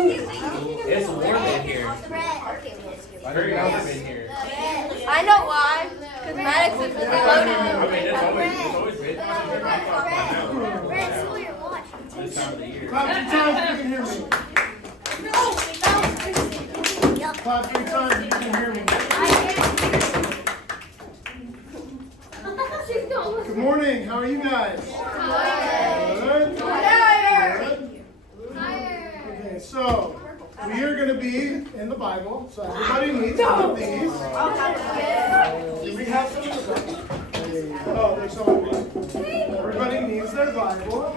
It's warm in here. Very warm in here. I know why. Because Maddox is really loaded. I mean, it's always been. This time of the year. Clap 3 times if you can hear me. Clap 3 times if you can hear me. Good morning. How are you guys? Good. Good. Okay, so we are going to be in the Bible. So everybody needs one of these. Do we have some of them? Oh, there's some of these. Everybody needs their Bible.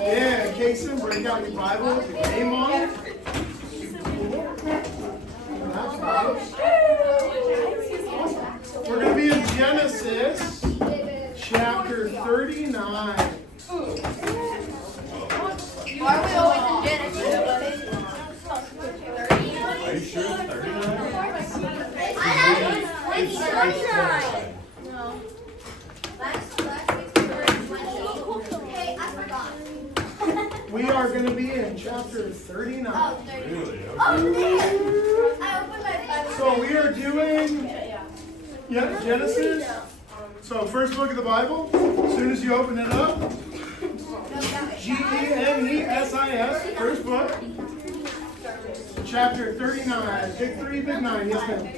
Yeah, Kason, break out your Bible with the name on it. We're going to be in Genesis chapter 39. Why are we always in Genesis? Are you sure it's 39? I have 29. No. Hey, I forgot. We are going to be in chapter 39. Oh, 30. Really? Oh, there. I opened my Bible. So we are doing Genesis. So first book of the Bible. As soon as you open it up, Genesis, first book. Chapter 39. Big 3, big 9. Yes, ma'am.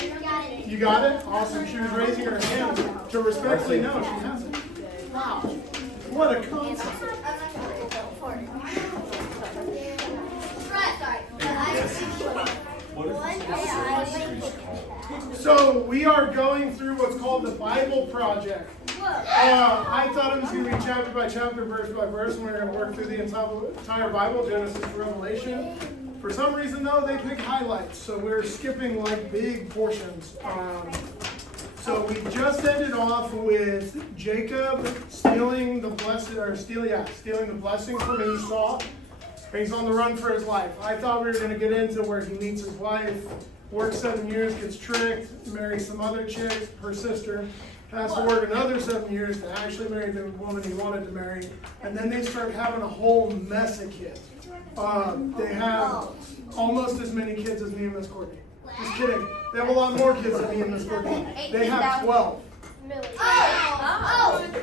You got it? Awesome. She was raising her hand to respectfully know she has it. Wow. What a concept. So we are going through what's called the Bible Project. I thought it was going to be chapter by chapter, verse by verse, and we're going to work through the entire Bible, Genesis to Revelation. For some reason, though, they pick highlights, so we're skipping like big portions. So we just ended off with Jacob stealing the blessing from Esau. He's on the run for his life. I thought we were going to get into where he meets his wife, works 7 years, gets tricked, marries some other chick, her sister, has to work another 7 years to actually marry the woman he wanted to marry, and then they start having a whole mess of kids. They have almost as many kids as me and Miss Courtney. Just kidding. They have a lot more kids than me and Miss Courtney. They have 12.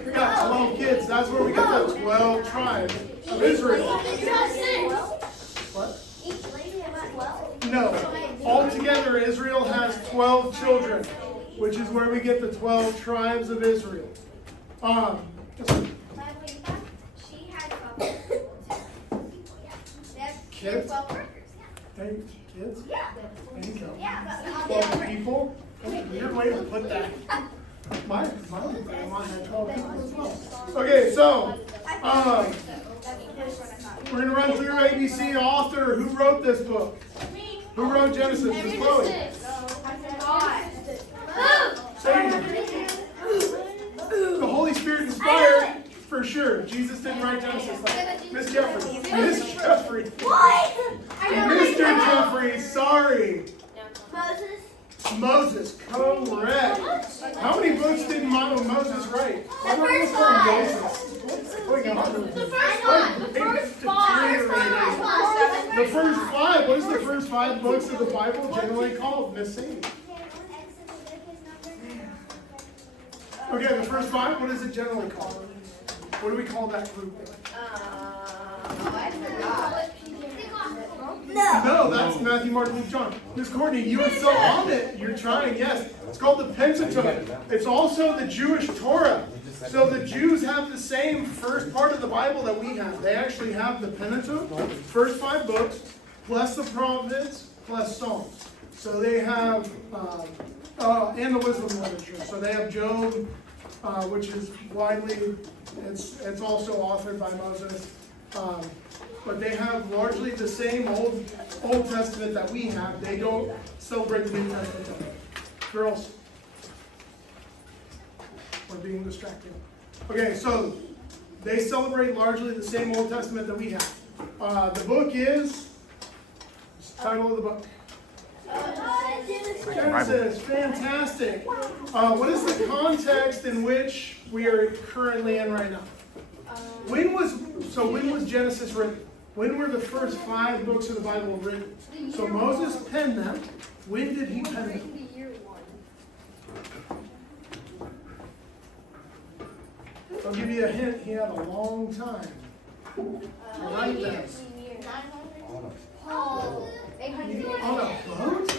We got 12 kids. That's where we got the 12 tribes of Israel. What? No. Altogether, Israel has 12 children, which is where we get the 12 tribes of Israel. Kids? Kids? There you go. 12 people? Weird way to put that. My grandma had 12 people as well. Okay, so we're going to run through ABC. Author, who wrote this book? Who wrote Genesis? It's Chloe. Say the Holy Spirit inspired, for sure. Jesus didn't write Genesis. Like Miss Jeffrey. Miss Jeffrey. What? Mr. Jeffrey, sorry. Moses, correct. How many books did Moses write? The first 5. The first 5. What is the first 5 books of the Bible generally called, Miss Sadie? Okay, the first 5. What is it generally called? What do we call that group? I forgot. No, that's Matthew, Mark, Luke, John. Miss Courtney, you are so on it. You're trying, yes. It's called the Pentateuch. It's also the Jewish Torah. So the Jews have the same first part of the Bible that we have. They actually have the Pentateuch, first 5 books, plus the prophets, plus Psalms. So they have, and the wisdom literature. So they have Job, which is widely, it's also authored by Moses. But they have largely the same Old Testament that we have. They don't celebrate the New Testament. Girls, we're being distracted. Okay, so they celebrate largely the same Old Testament that we have. The book is, what's the title of the book? Genesis, fantastic. What is the context in which we are currently in right now? When was Genesis written? When were the first 5 books of the Bible written? So Moses penned them. When did he pen them? I'll give you a hint. He had a long time to write them. On a boat?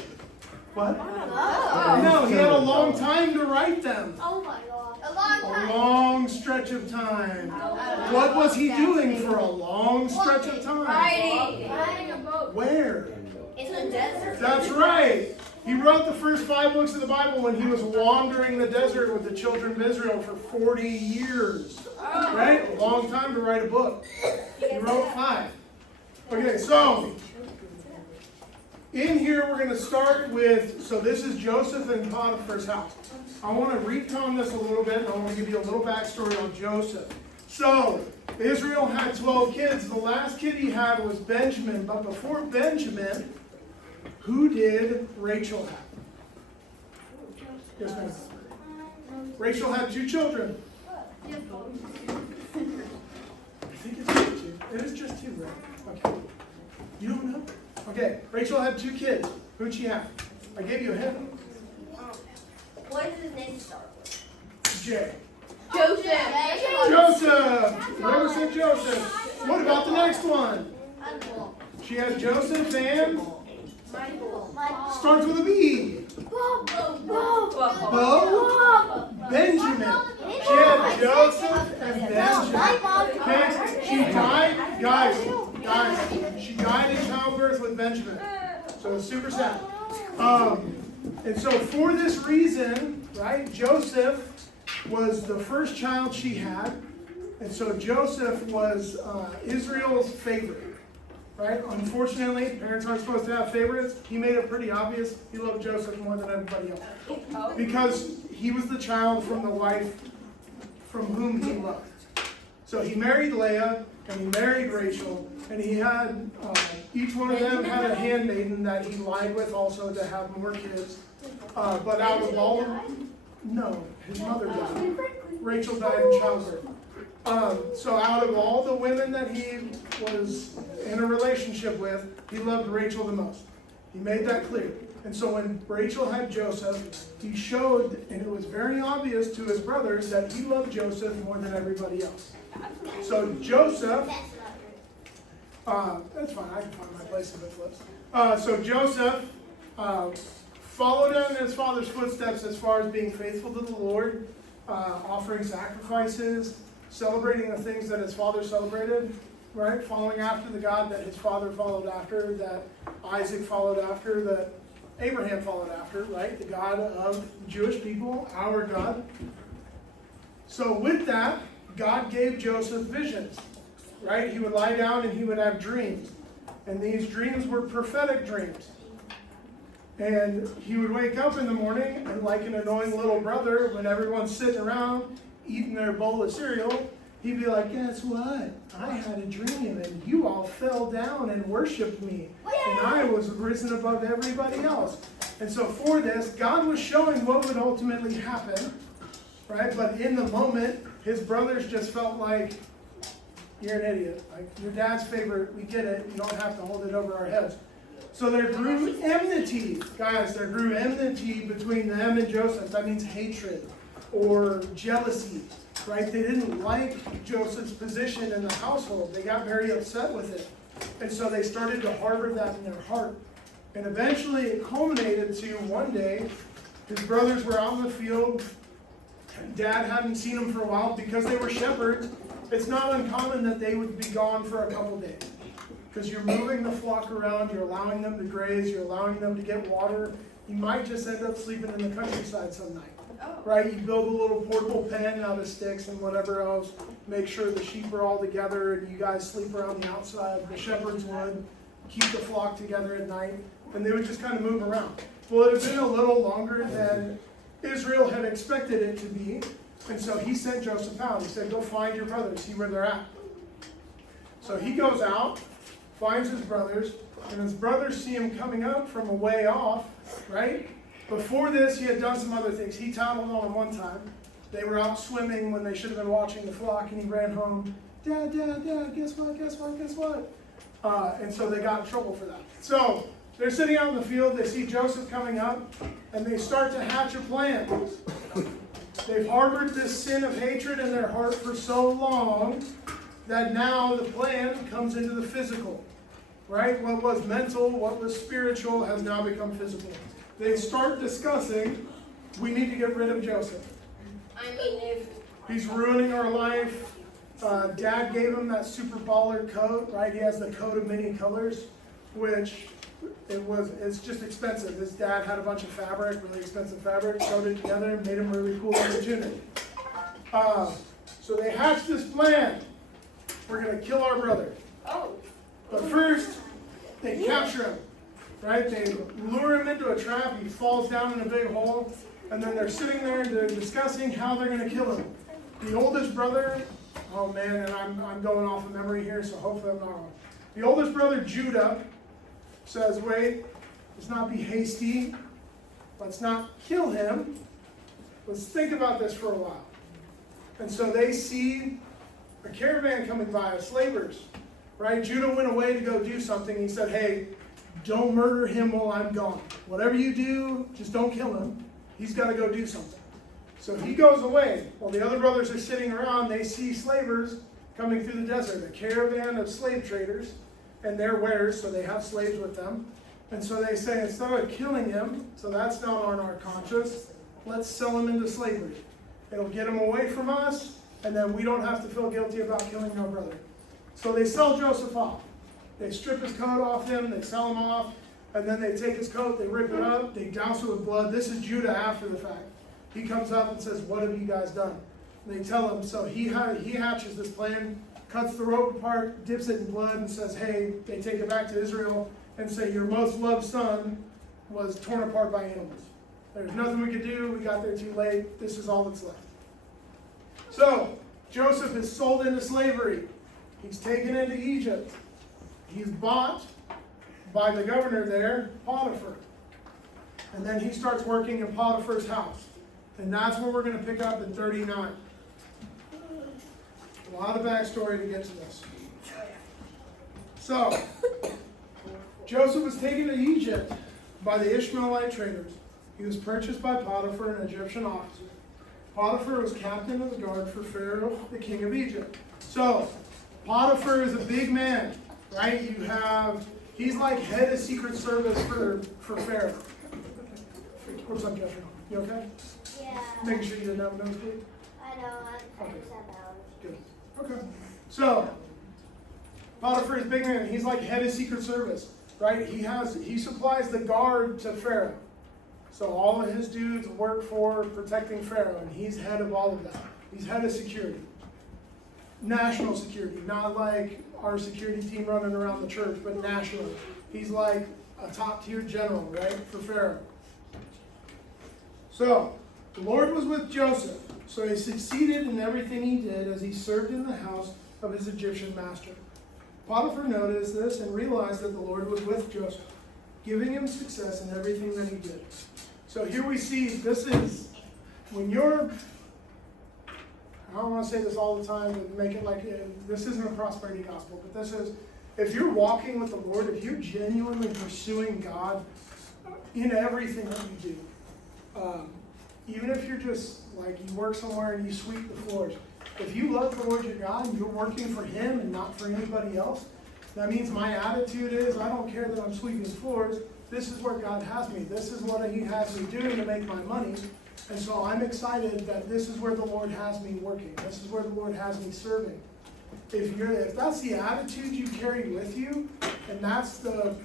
What? No, he had a long time to write them. Oh my God. A long stretch of time. What was he doing for a long stretch of time? Riding a boat. Where? In the desert. That's right. He wrote the first 5 books of the Bible when he was wandering the desert with the children of Israel for 40 years. Right? A long time to write a book. He wrote 5. Okay, so in here we're going to start with, so this is Joseph and Potiphar's house. I want to recon this a little bit, and I want to give you a little backstory on Joseph. So, Israel had 12 kids. The last kid he had was Benjamin, but before Benjamin, who did Rachel have? Yes, ma'am. Rachel had 2 children. I think it's just 2. It is just 2, right? Okay. You don't know? Okay, Rachel had 2 kids. Who'd she have? I gave you a hint. What does his name start with? J. Joseph. Joseph! Whoever said Joseph. What about the next one? She has Joseph and starts with a B. Bo? Benjamin. She had Joseph and Benjamin. Okay, she died, guys, she died in childbirth with Benjamin. So it's super sad. And so for this reason, right, Joseph was the first child she had. And so Joseph was Israel's favorite. Right? Unfortunately, parents aren't supposed to have favorites. He made it pretty obvious he loved Joseph more than everybody else. Because he was the child from the wife from whom he loved. So he married Leah, and he married Rachel, and he had, each one of them had a handmaiden that he lied with also to have more kids. But out of all of them, no, his mother died. Rachel died in childbirth. So out of all the women that he was in a relationship with, he loved Rachel the most. He made that clear. And so when Rachel had Joseph, he showed, and it was very obvious to his brothers, that he loved Joseph more than everybody else. So Joseph, that's fine, I can find my place if it flips. So Joseph followed in his father's footsteps as far as being faithful to the Lord, offering sacrifices, celebrating the things that his father celebrated, right? Following after the God that his father followed after, that Isaac followed after, that Abraham followed after, right? The God of the Jewish people, our God. So with that, God gave Joseph visions, right? He would lie down and he would have dreams. And these dreams were prophetic dreams. And he would wake up in the morning and, like an annoying little brother, when everyone's sitting around eating their bowl of cereal, he'd be like, guess what? I had a dream and you all fell down and worshiped me. And I was risen above everybody else. And so for this, God was showing what would ultimately happen, right? But in the moment, his brothers just felt like, you're an idiot. Like, your dad's favorite, we get it. You don't have to hold it over our heads. So there grew enmity. Guys, there grew enmity between them and Joseph. That means hatred or jealousy, right? They didn't like Joseph's position in the household. They got very upset with it. And so they started to harbor that in their heart. And eventually it culminated to one day, his brothers were out in the field. Dad hadn't seen them for a while because they were shepherds. It's not uncommon that they would be gone for a couple days. Because you're moving the flock around, you're allowing them to graze, you're allowing them to get water. You might just end up sleeping in the countryside some night. Right? You build a little portable pen out of sticks and whatever else. Make sure the sheep are all together and you guys sleep around the outside. The shepherds would keep the flock together at night. And they would just kind of move around. Well, it had been a little longer than Israel had expected it to be. And so he sent Joseph out. He said, go find your brothers, see where they're at. So he goes out, finds his brothers, and his brothers see him coming up from a way off, right? Before this, he had done some other things. He tattled on them one time. They were out swimming when they should have been watching the flock, and he ran home. Dad, Dad, Dad, guess what, guess what, guess what? And so they got in trouble for that. So they're sitting out in the field, they see Joseph coming up, and they start to hatch a plan. They've harbored this sin of hatred in their heart for so long that now the plan comes into the physical. Right? What was mental, what was spiritual has now become physical. They start discussing, we need to get rid of Joseph. I mean, if He's ruining our life. Dad gave him that super baller coat, right? He has the coat of many colors, which it's just expensive. His dad had a bunch of fabric, really expensive fabric, sewed it together and made him really cool on the tunic. So they hatched this plan. We're going to kill our brother. oh, But first, they capture him, right? They lure him into a trap. He falls down in a big hole. And then they're sitting there and they're discussing how they're going to kill him. The oldest brother, oh man, and I'm going off of memory here, so hopefully I'm not wrong. The oldest brother, Judah, says, wait, let's not be hasty. Let's not kill him. Let's think about this for a while. And so they see a caravan coming by of slavers, right? Judah went away to go do something. He said, hey, don't murder him while I'm gone. Whatever you do, just don't kill him. He's got to go do something. So he goes away. While the other brothers are sitting around, they see slavers coming through the desert, a caravan of slave traders, and they're wares, so they have slaves with them. And so they say, instead of killing him, so that's not on our conscience, let's sell him into slavery. It'll get him away from us, and then we don't have to feel guilty about killing our brother. So they sell Joseph off. They strip his coat off him, they sell him off, and then they take his coat, they rip it up, they douse it with blood. This is Judah after the fact. He comes up and says, what have you guys done? And they tell him, so he hatches this plan, cuts the rope apart, dips it in blood, and says, hey, they take it back to Israel and say, your most loved son was torn apart by animals. There's nothing we could do, we got there too late, this is all that's left. So, Joseph is sold into slavery. He's taken into Egypt. He's bought by the governor there, Potiphar. And then he starts working in Potiphar's house. And that's where we're going to pick up in 39. A lot of backstory to get to this. So, Joseph was taken to Egypt by the Ishmaelite traders. He was purchased by Potiphar, an Egyptian officer. Potiphar was captain of the guard for Pharaoh, the king of Egypt. So, Potiphar is a big man, right? He's like head of Secret Service for Pharaoh. What's up, Jeffrey? You okay? yeah. Making sure you didn't have a nosebleed? I know, I just have allergies. Good. Okay. So, Potiphar is a big man. He's like head of Secret Service, right? He supplies the guard to Pharaoh. So all of his dudes work for protecting Pharaoh, and he's head of all of that. He's head of security. National security, not like our security team running around the church, but national. He's like a top-tier general, right, for Pharaoh. So, the Lord was with Joseph, so he succeeded in everything he did as he served in the house of his Egyptian master. Potiphar noticed this and realized that the Lord was with Joseph, giving him success in everything that he did. So here we see, this is, when you're, I don't want to say this all the time and make it like, this isn't a prosperity gospel, but this is, if you're walking with the Lord, if you're genuinely pursuing God in everything that you do, even if you're just like you work somewhere and you sweep the floors, if you love the Lord your God and you're working for Him and not for anybody else, that means my attitude is, I don't care that I'm sweeping floors. This is where God has me. This is what He has me doing to make my money. And so I'm excited that this is where the Lord has me working. This is where the Lord has me serving. If that's the attitude you carry with you, and that's the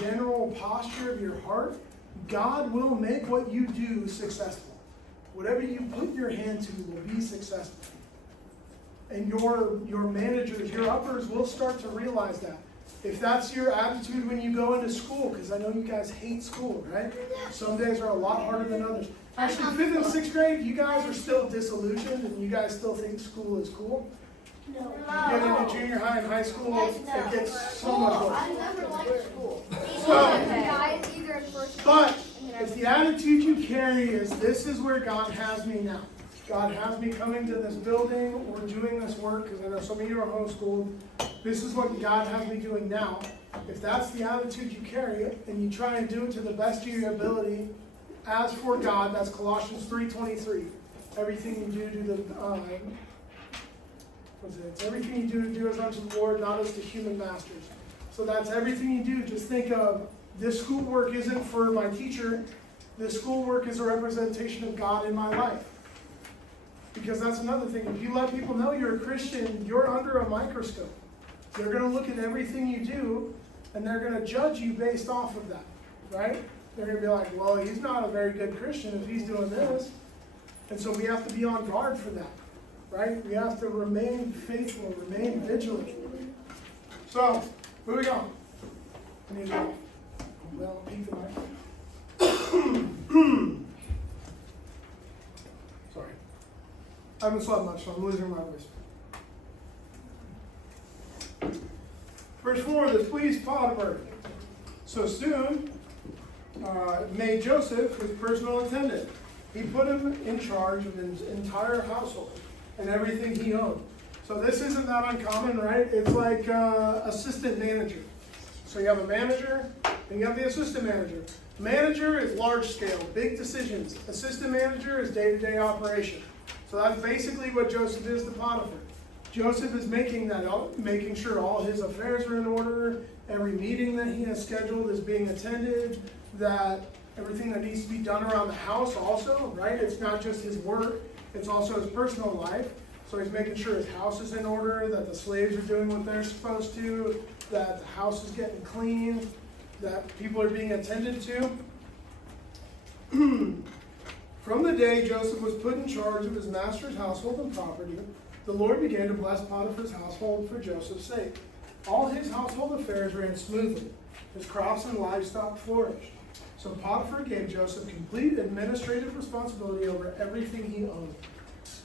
general posture of your heart, God will make what you do successful. Whatever you put your hand to will be successful. And your managers, your uppers will start to realize that. If that's your attitude when you go into school, because I know you guys hate school, right? Some days are a lot harder than others. Actually, 5th and 6th grade, you guys are still disillusioned and you guys still think school is cool. No. You get into junior high and high school, it gets so much worse. I never liked school. But if the attitude you carry is, this is where God has me now. God has me coming to this building or doing this work, because I know some of you are homeschooled. This is what God has me doing now. If that's the attitude you carry and you try and do it to the best of your ability, as for God, that's Colossians 3:23. Everything you do everything you do as unto the Lord, not as to human masters. So that's everything you do. Just think of this schoolwork isn't for my teacher. This schoolwork is a representation of God in my life. Because that's another thing. If you let people know you're a Christian, you're under a microscope. They're going to look at everything you do, and they're going to judge you based off of that, right? They're going to be like, well, he's not a very good Christian if he's doing this. And so we have to be on guard for that, right? We have to remain faithful, remain vigilant. So, moving on. I need to, well, peek the mic. Sorry. I haven't slept much, so I'm losing my voice. Verse 4, this pleased Potiphar. So soon made Joseph his personal attendant. He put him in charge of his entire household and everything he owned. So this isn't that uncommon, right? It's like assistant manager. So you have a manager and you have the assistant manager. Manager is large scale, big decisions. Assistant manager is day-to-day operation. So that's basically what Joseph is to Potiphar. Joseph is making sure all his affairs are in order, every meeting that he has scheduled is being attended, that everything that needs to be done around the house also, right? It's not just his work, it's also his personal life. So he's making sure his house is in order, that the slaves are doing what they're supposed to, that the house is getting clean, that people are being attended to. From the day Joseph was put in charge of his master's household and property, the Lord began to bless Potiphar's household for Joseph's sake. All his household affairs ran smoothly. His crops and livestock flourished. So Potiphar gave Joseph complete administrative responsibility over everything he owned.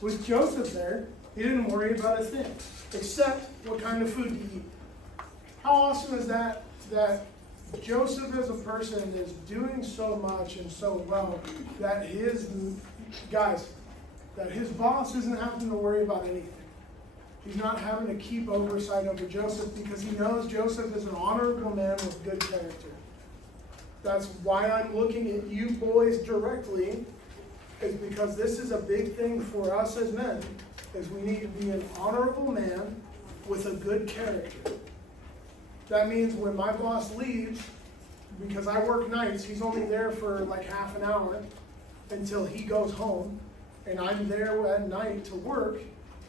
With Joseph there, he didn't worry about a thing, except what kind of food to eat. How awesome is that Joseph as a person is doing so much and so well that his boss isn't having to worry about anything. He's not having to keep oversight over Joseph because he knows Joseph is an honorable man with good character. That's why I'm looking at you boys directly, is because this is a big thing for us as men, is we need to be an honorable man with a good character. That means when my boss leaves, because I work nights, he's only there for like half an hour until he goes home, and I'm there at night to work.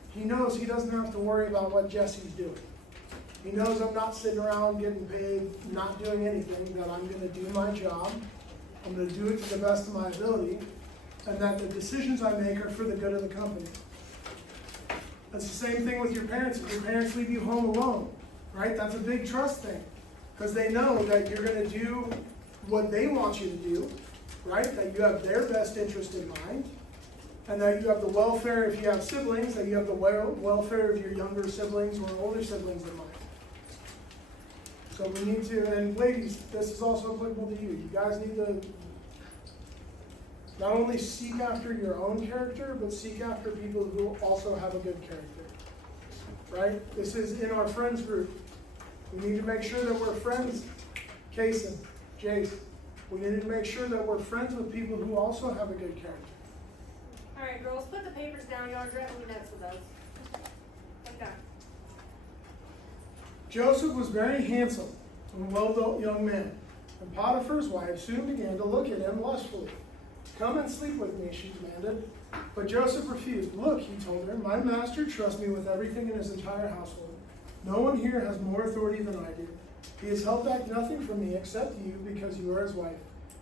He knows he doesn't have to worry about what Jesse's doing. He knows I'm not sitting around getting paid, not doing anything, that I'm going to do my job. I'm going to do it to the best of my ability, and that the decisions I make are for the good of the company. That's the same thing with your parents. If your parents leave you home alone, right? That's a big trust thing, because they know that you're going to do what they want you to do, right? That you have their best interest in mind, and that you have the welfare, if you have siblings, that you have the welfare of your younger siblings or older siblings in mind. So we need to, and ladies, this is also applicable to you. You guys need to not only seek after your own character, but seek after people who also have a good character, right? This is in our friends group. We need to make sure that we're friends. Kason, Jace, we need to make sure that we're friends with people who also have a good character. All right, girls, put the papers down. Y'all are driving me nuts with those. Okay. Joseph was very handsome and well-built young man, and Potiphar's wife soon began to look at him lustfully. "Come and sleep with me," she demanded. But Joseph refused. "Look," he told her, "my master trusts me with everything in his entire household. No one here has more authority than I do. He has held back nothing from me except you, because you are his wife.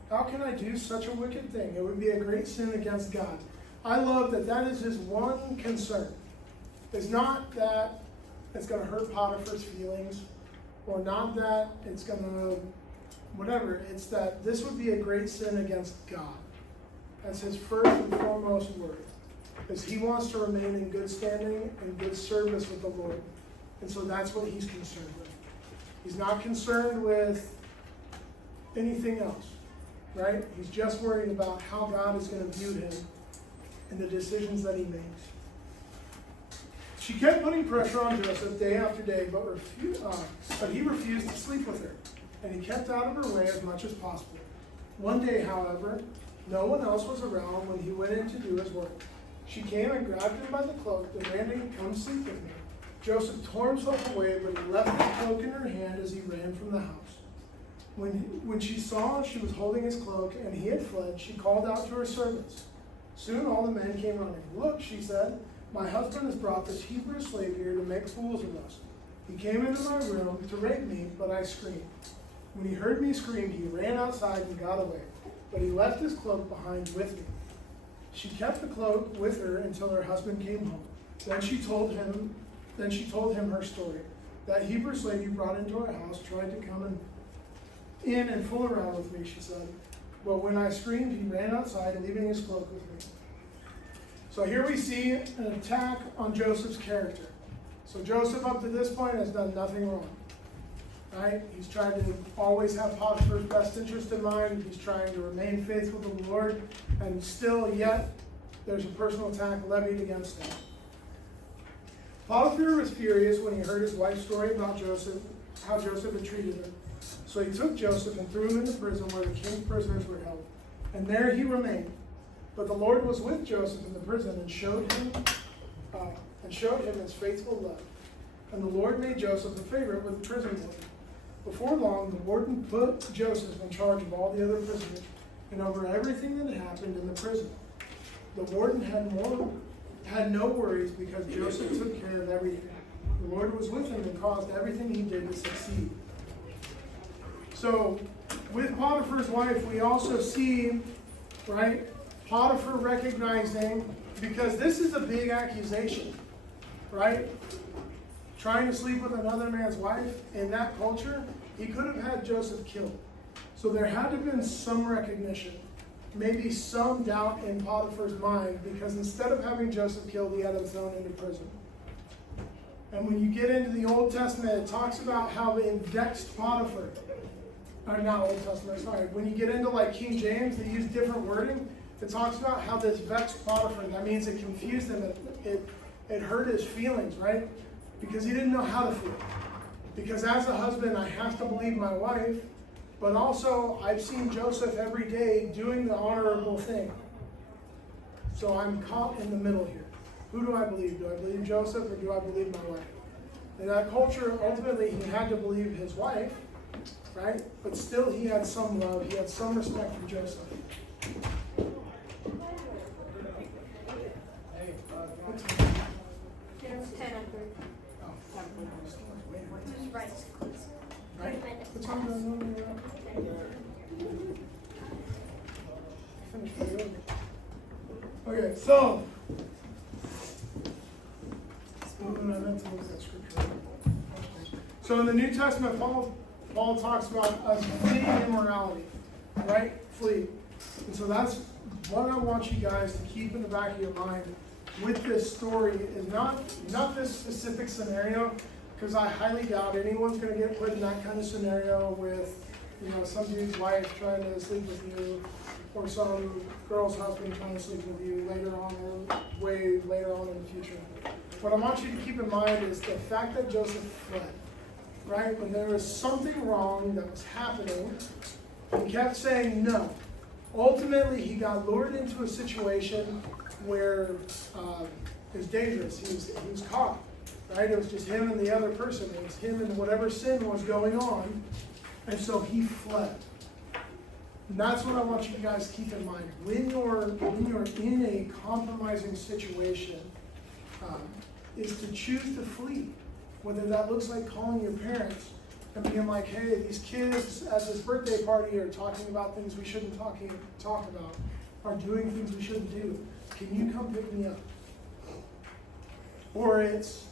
How can I do such a wicked thing? It would be a great sin against God." I love that that is his one concern. It's not that it's going to hurt Potiphar's feelings, or not that it's going to whatever. It's that this would be a great sin against God. That's his first and foremost word, is he wants to remain in good standing and good service with the Lord. And so that's what he's concerned with. He's not concerned with anything else, right? He's just worried about how God is going to view him and the decisions that he makes. She kept putting pressure on Joseph day after day, but he refused to sleep with her, and he kept out of her way as much as possible. One day, however, no one else was around when he went in to do his work. She came and grabbed him by the cloak, demanding, "Come sleep with me." Joseph tore himself away, but he left the cloak in her hand as he ran from the house. When she saw she was holding his cloak and he had fled, she called out to her servants. Soon all the men came running. "Look," she said, "my husband has brought this Hebrew slave here to make fools of us. He came into my room to rape me, but I screamed. When he heard me scream, he ran outside and got away, but he left his cloak behind with me." She kept the cloak with her until her husband came home. Then she told him her story. "That Hebrew slave you brought into our house tried to come in and fool around with me," she said. "But when I screamed, he ran outside, leaving his cloak with me." So here we see an attack on Joseph's character. So Joseph, up to this point, has done nothing wrong. Right? He's tried to always have Potiphar's best interest in mind. He's trying to remain faithful to the Lord, and still, yet, there's a personal attack levied against him. Potiphar was furious when he heard his wife's story about Joseph, how Joseph had treated her. So he took Joseph and threw him into prison where the king's prisoners were held. And there he remained. But the Lord was with Joseph in the prison and showed him his faithful love. And the Lord made Joseph a favorite with the prison warden. Before long, the warden put Joseph in charge of all the other prisoners and over everything that happened in the prison. The warden had no worries because Joseph took care of everything. The Lord was with him and caused everything he did to succeed. So, with Potiphar's wife, we also see, right, Potiphar recognizing, because this is a big accusation, right? Trying to sleep with another man's wife in that culture, he could have had Joseph killed. So there had to have been some recognition, maybe some doubt in Potiphar's mind, because instead of having Joseph killed, he had him thrown into prison. And when you get into the Old Testament, it talks about how it vexed Potiphar. Not Old Testament, sorry. When you get into like King James, they use different wording. It talks about how this vexed Potiphar. That means it confused him. It hurt his feelings, right? Because he didn't know how to feel. Because as a husband, I have to believe my wife, but also I've seen Joseph every day doing the honorable thing. So I'm caught in the middle here. Who do I believe? Do I believe Joseph or do I believe my wife? In that culture, ultimately, he had to believe his wife, right? But still, he had some love. He had some respect for Joseph. Hey, what time? It's 10 after. Right. Right? What time do I normally wrap? Finish pretty early. Okay, so I meant to look at that scripture. So in the New Testament, Paul talks about us fleeing immorality, right? Flee. And so that's what I want you guys to keep in the back of your mind with this story is not this specific scenario, because I highly doubt anyone's going to get put in that kind of scenario with, some dude's wife trying to sleep with you, or some girl's husband trying to sleep with you later on, or way later on in the future. What I want you to keep in mind is the fact that Joseph fled, right? When there was something wrong that was happening, he kept saying no. Ultimately, he got lured into a situation where it was dangerous. He was caught, right? It was just him and the other person. It was him and whatever sin was going on, and so he fled. And that's what I want you guys to keep in mind. When you're in a compromising situation, is to choose to flee. Whether that looks like calling your parents and being like, hey, these kids at this birthday party are talking about things we shouldn't talk about, are doing things we shouldn't do. Can you come pick me up? Or it's,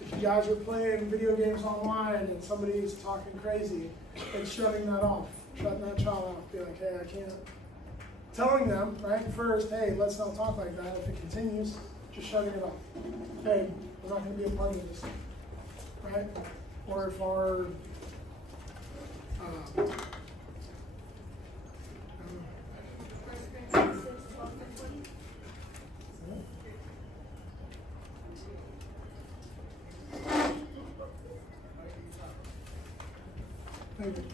if you guys are playing video games online and somebody's talking crazy, it's shutting that off, shutting that child off. Be like, hey, I can't. Telling them, right, first, hey, let's not talk like that. If it continues, just shutting it off. Hey, we're not going to be a part of this, right? Or if our Thank you.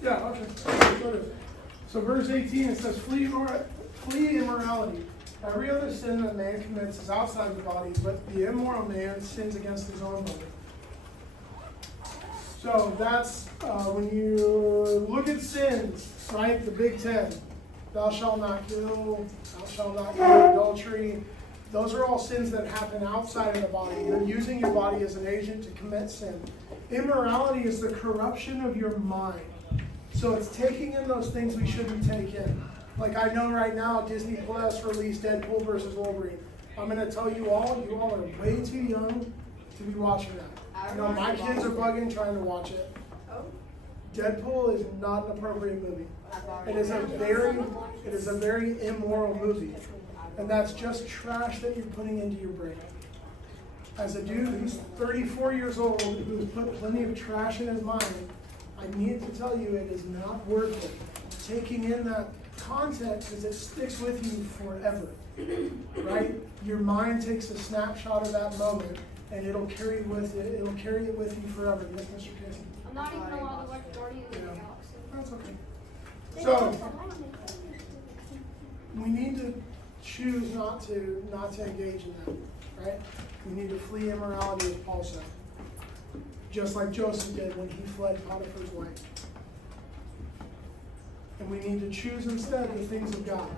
Yeah, okay. So verse 18, it says, flee immorality. Every other sin that man commits is outside the body, but the immoral man sins against his own body. So that's when you look at sins, right? The big 10. Thou shalt not kill, thou shalt not commit adultery. Those are all sins that happen outside of the body. You're using your body as an agent to commit sin. Immorality is the corruption of your mind. So it's taking in those things we shouldn't take in. Like I know right now Disney Plus released Deadpool versus Wolverine. I'm going to tell you all are way too young to be watching that. I know my kids are bugging trying to watch it. Deadpool is not an appropriate movie. It is a very immoral movie. And that's just trash that you're putting into your brain. As a dude who's 34 years old, who's put plenty of trash in his mind, I need to tell you it is not worth it. Taking in that content because it sticks with you forever. Right? Your mind takes a snapshot of that moment and it'll carry it with you forever. Yes, Mr. Casey? I'm not even allowed to watch Guardians of the Galaxy. That's okay. So we need to choose not to engage in that, right? We need to flee immorality, as Paul said. Just like Joseph did when he fled Potiphar's wife. And we need to choose instead the things of God.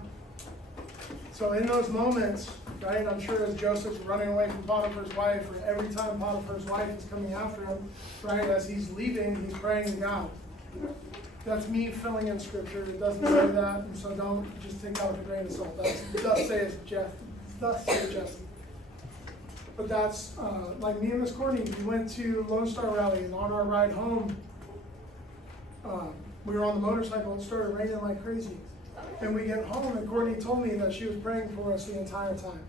So in those moments, right, I'm sure as Joseph's running away from Potiphar's wife, or every time Potiphar's wife is coming after him, right, as he's leaving, he's praying to God. That's me filling in scripture. It doesn't say that, and so don't just take that with a grain of salt. That's thus saith Jesse. But that's, like me and Miss Courtney, we went to Lone Star Rally, and on our ride home, we were on the motorcycle, it started raining like crazy. And we get home, and Courtney told me that she was praying for us the entire time.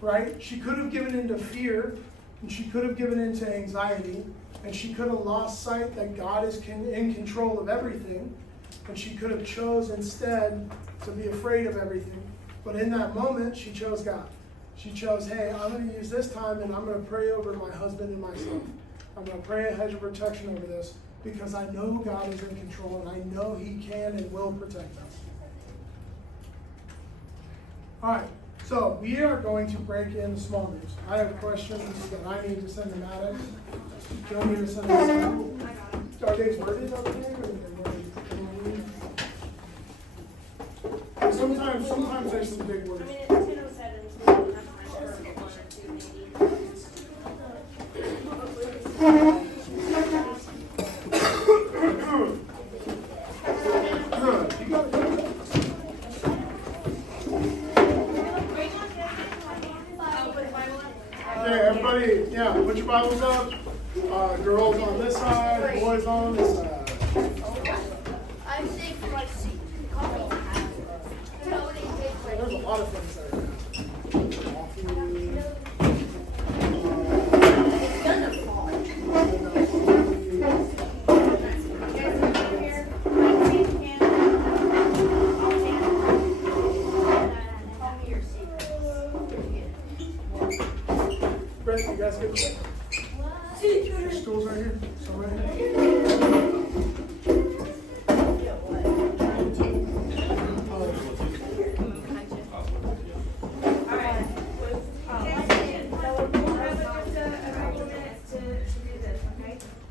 Right? She could have given into fear, and she could have given into anxiety, and she could have lost sight that God is in control of everything, and she could have chose instead to be afraid of everything. But in that moment, she chose God. She chose, hey, I'm going to use this time, and I'm going to pray over my husband and myself. I'm going to pray a hedge of protection over this, because I know God is in control, and I know He can and will protect us. All right, so we are going to break in small groups. I have questions that I need to send to Maddox. Do you want me to send them? Are they worded over there? Sometimes there's some big words. I mean, it's 10:07, so we don't have time for one or two, maybe. Okay, everybody, yeah, put your Bibles up. Girls on this side, boys on this side. I'm safe for my seat. There's a lot of things there. Brent, you guys good? Your stools right here. So right here.